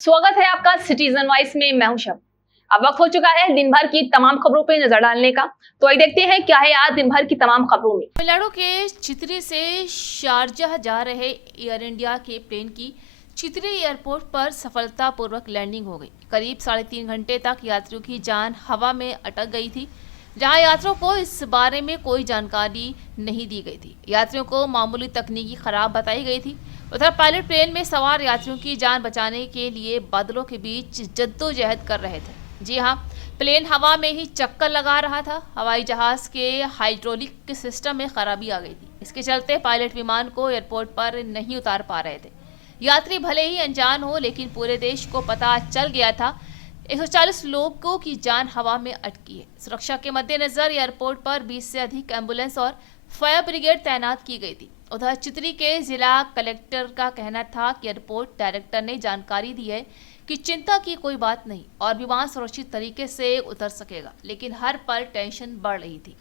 स्वागत है आपका सिटीजन वॉइस में। मैं हूं शब। अब वक्त हो चुका है दिन भर की तमाम खबरों पर नजर डालने का, तो आइए देखते हैं क्या है आज दिन भर की तमाम खबरों में। तमिलनाडु के चितरी से शारजाह जा रहे एयर इंडिया के प्लेन की चितरी एयरपोर्ट पर सफलतापूर्वक लैंडिंग हो गई। करीब 3.5 घंटे तक यात्रियों की जान हवा में अटक गई थी, जहां यात्रियों को इस बारे में कोई जानकारी नहीं दी गई थी। यात्रियों को मामूली तकनीकी खराब बताई गई थी। उधर पायलट प्लेन में सवार यात्रियों की जान बचाने के लिए बादलों के बीच जद्दोजहद कर रहे थे। जी हाँ, प्लेन हवा में ही चक्कर लगा रहा था। हवाई जहाज के हाइड्रोलिक सिस्टम में खराबी आ गई थी। इसके चलते पायलट विमान को एयरपोर्ट पर नहीं उतार पा रहे थे। यात्री भले ही अनजान हो, लेकिन पूरे देश को पता चल गया था 140 लोगों की जान हवा में अटकी है। सुरक्षा के मद्देनजर एयरपोर्ट पर 20 से अधिक एम्बुलेंस और फायर ब्रिगेड तैनात की गई थी। उधर चितरी के जिला कलेक्टर का कहना था कि एयरपोर्ट डायरेक्टर ने जानकारी दी है कि चिंता की कोई बात नहीं और विमान सुरक्षित तरीके से उतर सकेगा, लेकिन हर पल टेंशन बढ़ रही थी।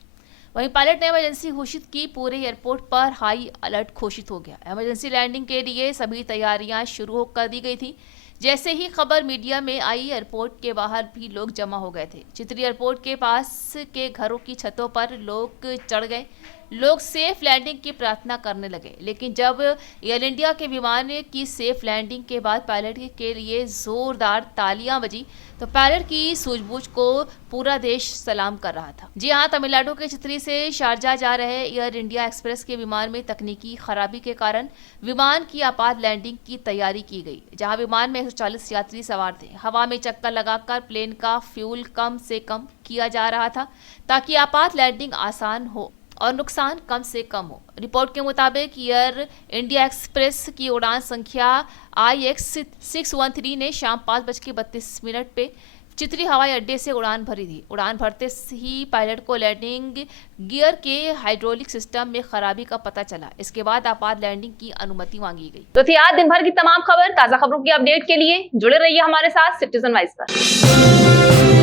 वहीं पायलट ने इमरजेंसी घोषित की। पूरे एयरपोर्ट पर हाई अलर्ट घोषित हो गया। इमरजेंसी लैंडिंग के लिए सभी तैयारियां शुरू कर दी गई थी। जैसे ही खबर मीडिया में आई, एयरपोर्ट के बाहर भी लोग जमा हो गए थे। चितरी एयरपोर्ट के पास के घरों की छतों पर लोग चढ़ गए। लोग सेफ लैंडिंग की प्रार्थना करने लगे, लेकिन जब एयर इंडिया के विमान की सेफ लैंडिंग के बाद पायलट के लिए जोरदार तालियां बजी, तो पायलट की सूझबूझ को पूरा देश सलाम कर रहा था। जी हाँ, तमिलनाडु के चितरी से शारजाह जा रहे एयर इंडिया एक्सप्रेस के विमान में तकनीकी खराबी के कारण विमान की आपात लैंडिंग की तैयारी की गई, जहां विमान में 140 यात्री सवार थे। हवा में चक्कर लगाकर प्लेन का फ्यूल कम से कम किया जा रहा था, ताकि आपात लैंडिंग आसान हो और नुकसान कम से कम हो। रिपोर्ट के मुताबिक एयर इंडिया एक्सप्रेस की उड़ान संख्या IX613 ने शाम 5:32 पे चितरी हवाई अड्डे से उड़ान भरी थी। उड़ान भरते ही पायलट को लैंडिंग गियर के हाइड्रोलिक सिस्टम में खराबी का पता चला। इसके बाद आपात लैंडिंग की अनुमति मांगी गई। तो थी आज दिन भर की तमाम खबर। ताजा खबरों की अपडेट के लिए जुड़े रहिए हमारे साथ सिटीजन वॉइस पर।